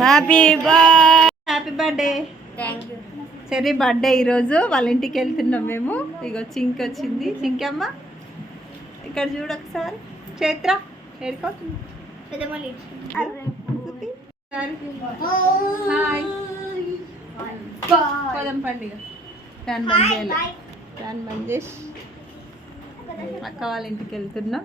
Happy birthday. సరే birthday ఈరోజు వాళ్ళ ఇంటికి వెళ్తున్నాం మేము. ఇగో చింక్ వచ్చింది. చింకమ్మ ఇక్కడ చూడు ఒకసారి. చైత్ర ఏడుకోతుంది. పదం పండుగ ఫ్యాన్ బంద్ చేయాలి. ఫ్యాన్ బంద్ చేసి అక్క వాళ్ళ ఇంటికి వెళ్తున్నా.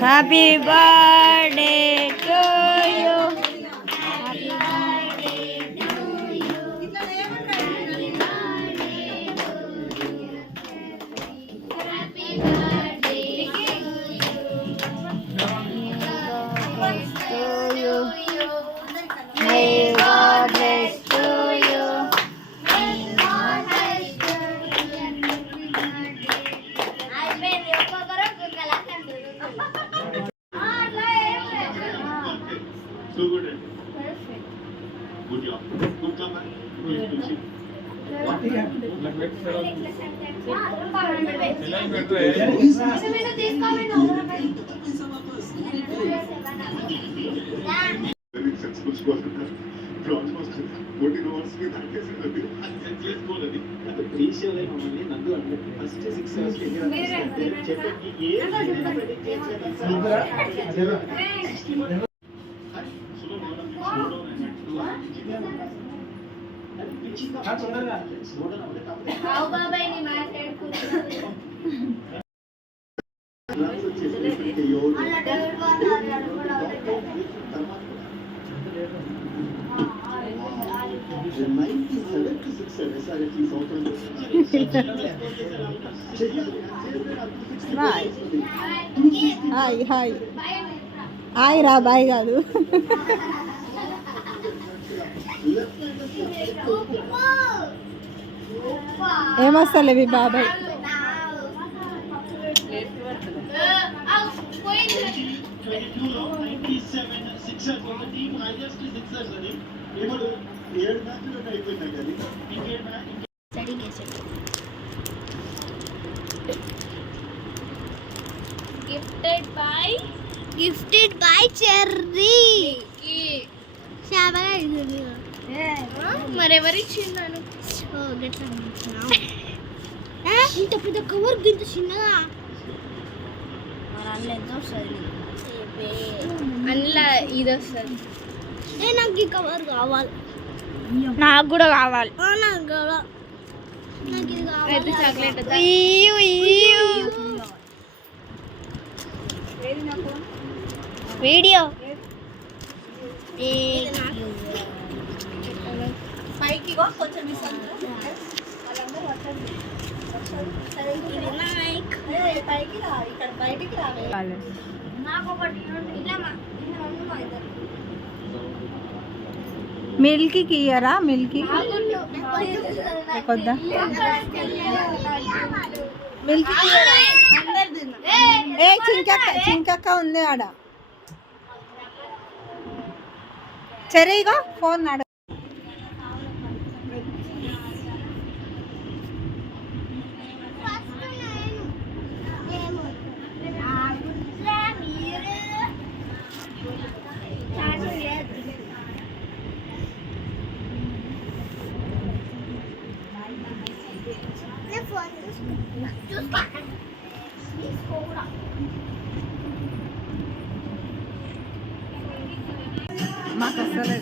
Happy birthday to you. Hi hi hi రా బాయ్ కాదు. ఏమొస్తలేవి బాబాయ్. Gifted by Cherry. మరెవరి ఇచ్చిందాను? ఇంత పెద్ద కవర్ ఇంత చిన్నగా ఎంత వస్తుంది? అందులో ఇది వస్తుంది. నాకు ఈ కవర్ కావాలి. నాకు కూడా కావాలి. నాకు కావాలి. నాకు ఇది కావాలి. చాక్లెట్ వీడియో పైకి కొంచెం పైకి రా. ఇక్కడ బయటికి రావాలి. మిల్కీకి ఇయ్యరా? మిల్కీ కొద్దా మిల్కీ ఏ చింకక్క ఉంది ఆడ. సరేగా ఫోన్ నాడు. మాకు అసలు